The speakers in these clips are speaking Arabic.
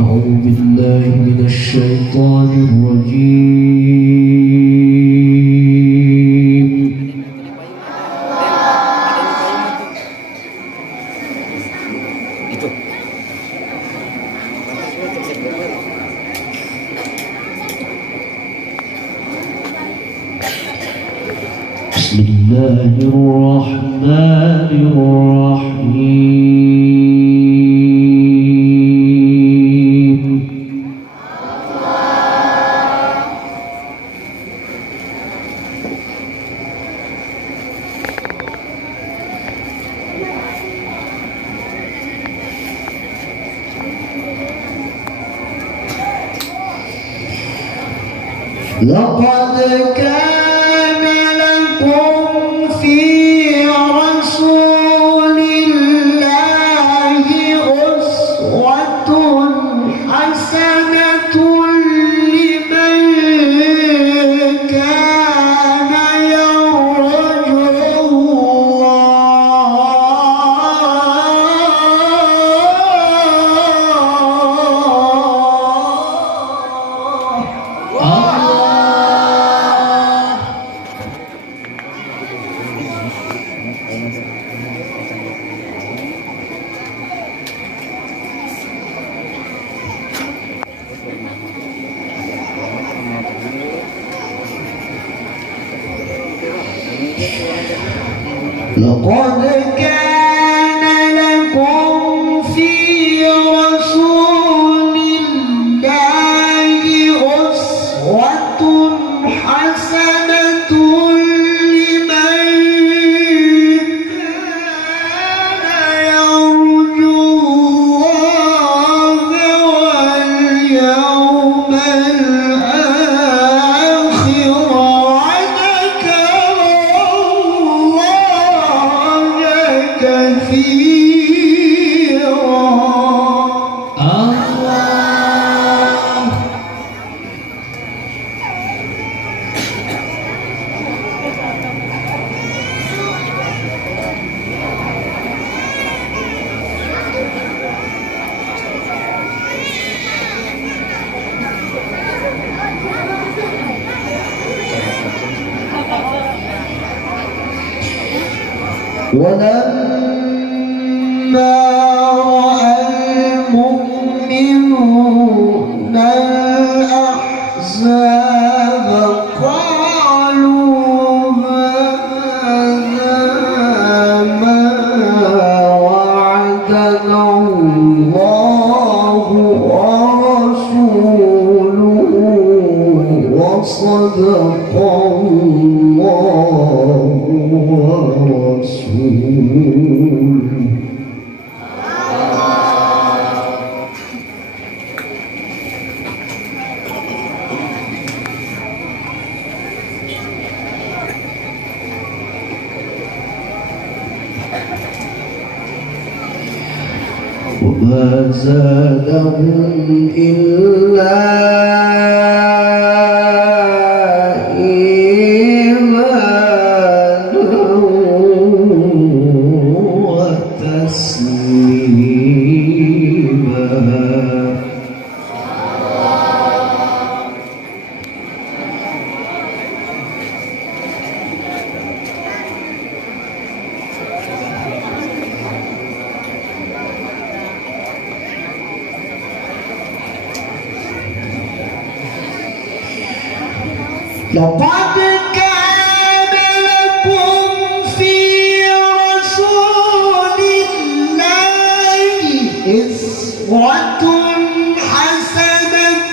أعوذ بالله من الشيطان الرجيم. بسم الله الرحمن الرحيم. لقد كان لكم في رسول الله أسوة حسنة لمن كان يرجو لقد كان لكم في رسول الله أسوة حسنة لمن كان يرجو الله واليوم الآخر وذكر الله كثيرا. ولما رأى المؤمنون الأحزاب قالوا هذا ما وعدنا الله ورسوله وصدق الله ورسوله. وما زادهم إلا إيمانا وتسليما. لقد كان لكم في رسول الله أسوة حسنة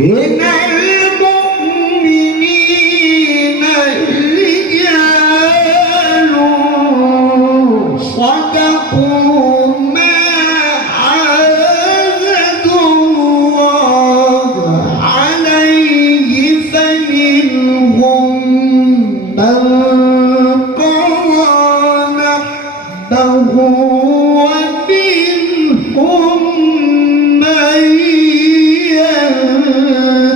من المؤمنين رجال صدقوا ما عاهدوا الله عليه فمنهم من قضى نحبه ومنهم من ينتظر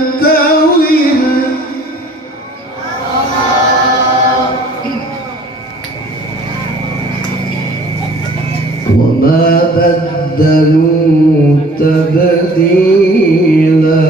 وما بدلوا تبديلا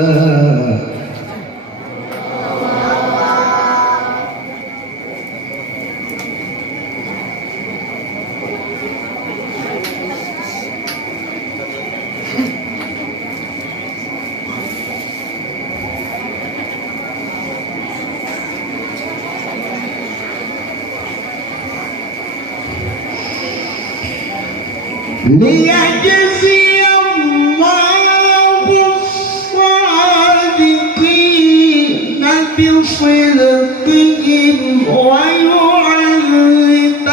ليجزي الله الصادقين بصدقهم ويعذب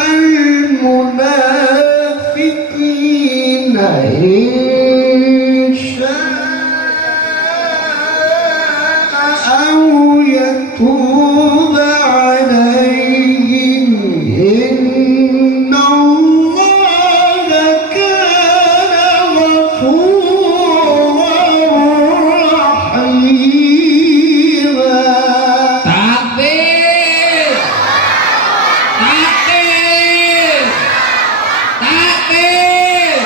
المنافقين إن شاء أو يتوب عليهم إن الله كان غفورا رحيما. Takbir! Takbir! Takbir!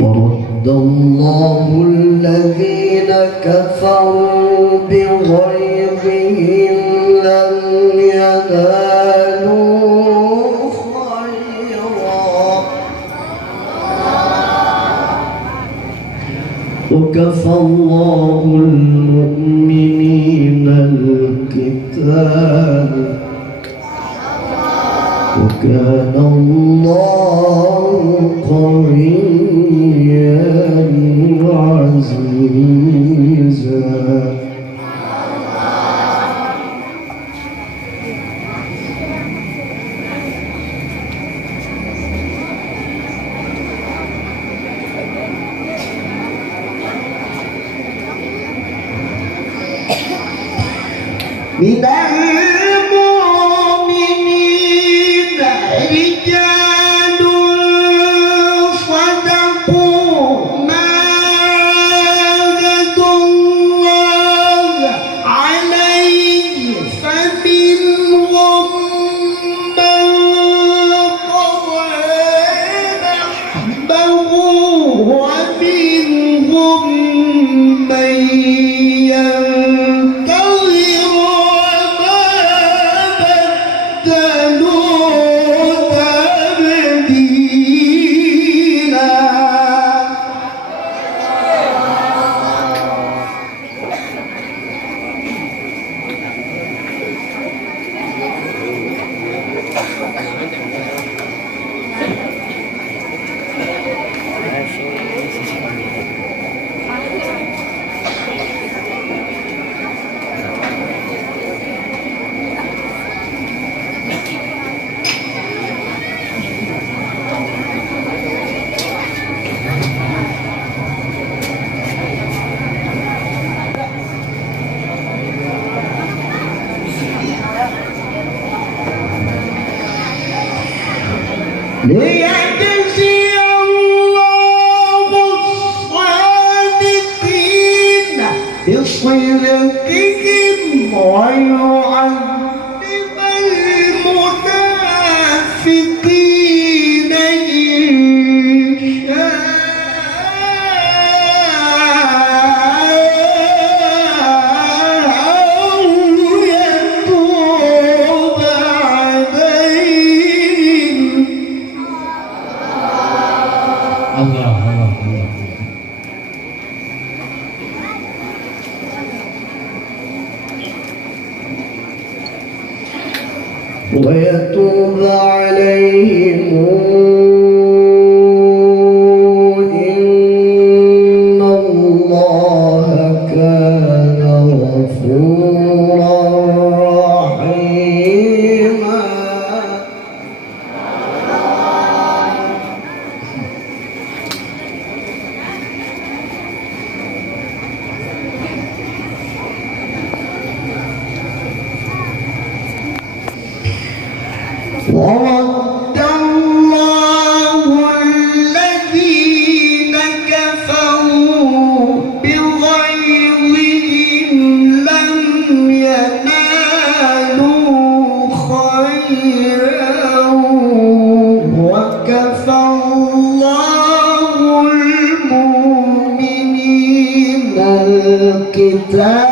ورد الله الذين كفروا بغيظهم لم ينالوا خيرا وكفى الله المؤمنين القتال وكان الله قويا عزيزا. من المؤمنين رجال صدقوا ما عاهدوا الله عليه فمنهم من قضى نحبه ومنهم من ينتظر وما بدلوا تبديلا. ليجزي الله الصادقين بصدقهم ويعذب المنافقين إن ويتوب عليهم إن الله كان غفورا رحيما. ورد الله الذين كفروا بغيظهم لم ينالوا خيرا وكفى الله المؤمنين القتال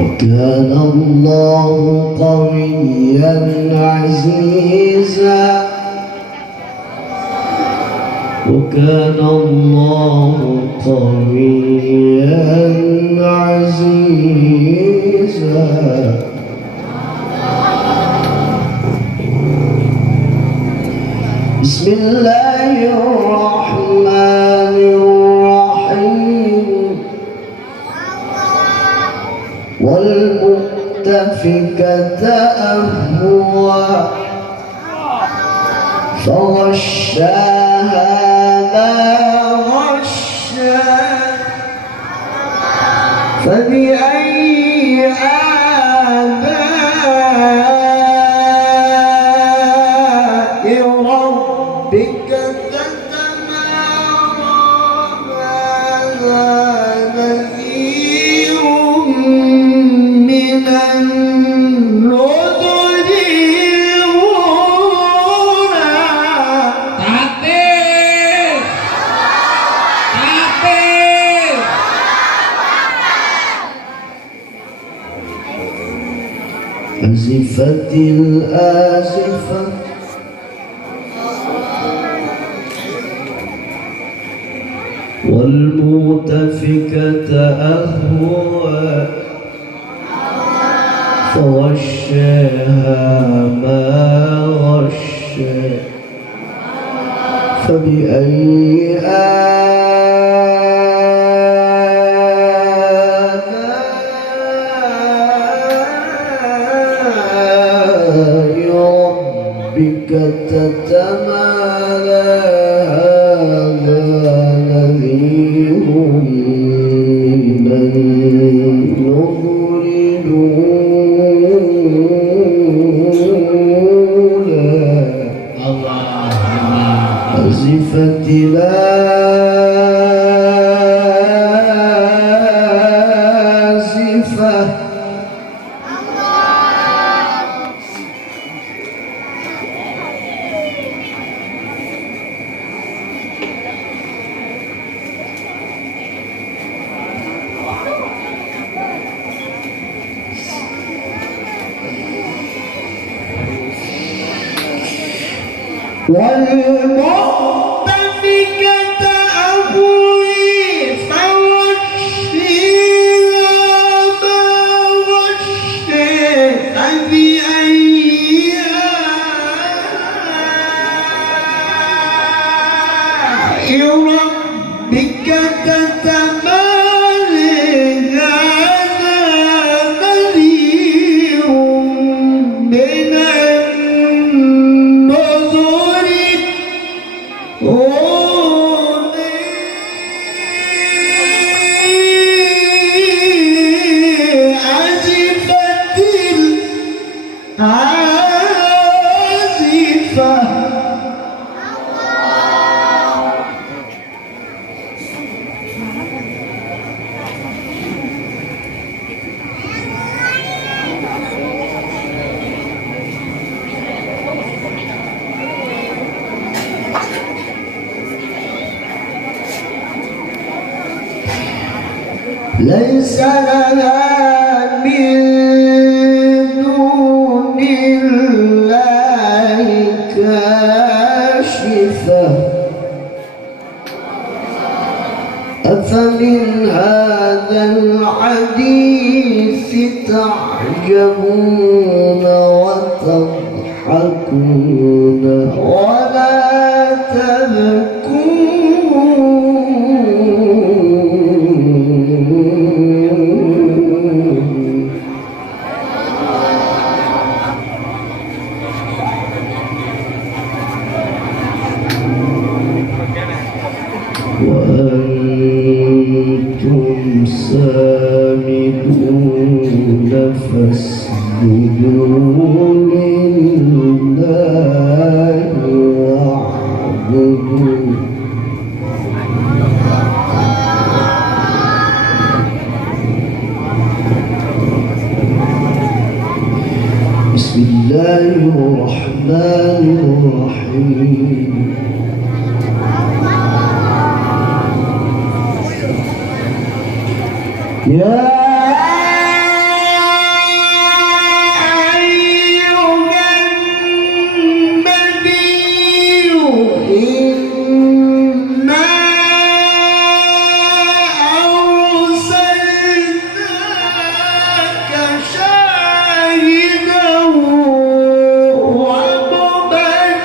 وكان الله قويا عزيزا. وكان الله قويا عزيزا. بسم الله الرحمن الرحيم. والمؤتفكة أهوى فغشاها ما غشى فبأي آلاء ربك تتمارى. هذا نذير من النذر الأولى. takbir, takbir. أزفت الآزفة والمؤتفكة أهوى فغشاها ما غشى فبأي آلاء ربك تتمارى. هذا نذير من النذر الأولى. أزفت الآزفة والمؤتفكة أهوى فغشيها ما غشي فبأي آلاء ربك تتمارى. هذا نذير من النذر أزفت الآزفة. ليس لها من دون الله كاشفة أفمن هذا الحديث تعجبون وتضحكون ولا تبكون وأنتم سامدون فاسجدوا لله واعبدوا بسم الله الرحمن الرحيم يا أيها النبي إنا أرسلناك شاهدا ومبشرا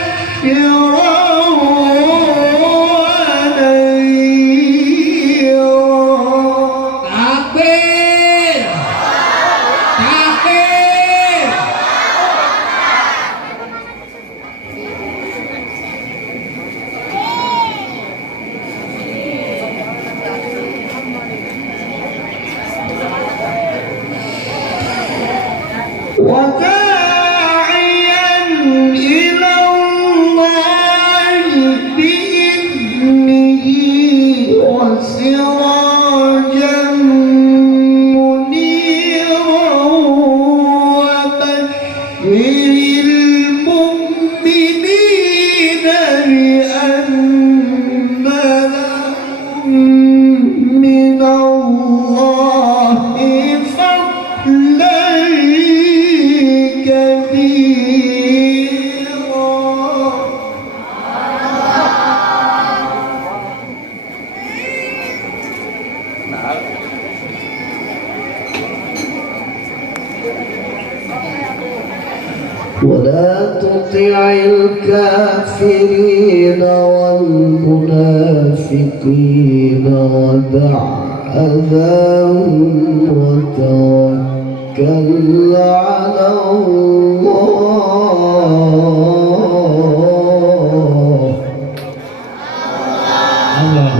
وداعيا إلى الله بإذنه وسراجا منيرا وبشر المؤمنين بأن لهم من الله فضلا ولا تطع الكافرين والمنافقين ودع أذاهم وتوكل على الله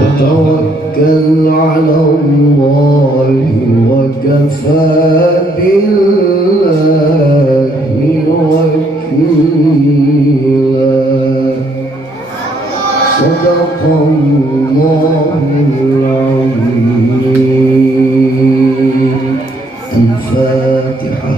وتوكل على الله وكفى بالله وكيلا صدق الله العظيم. الفاتحة.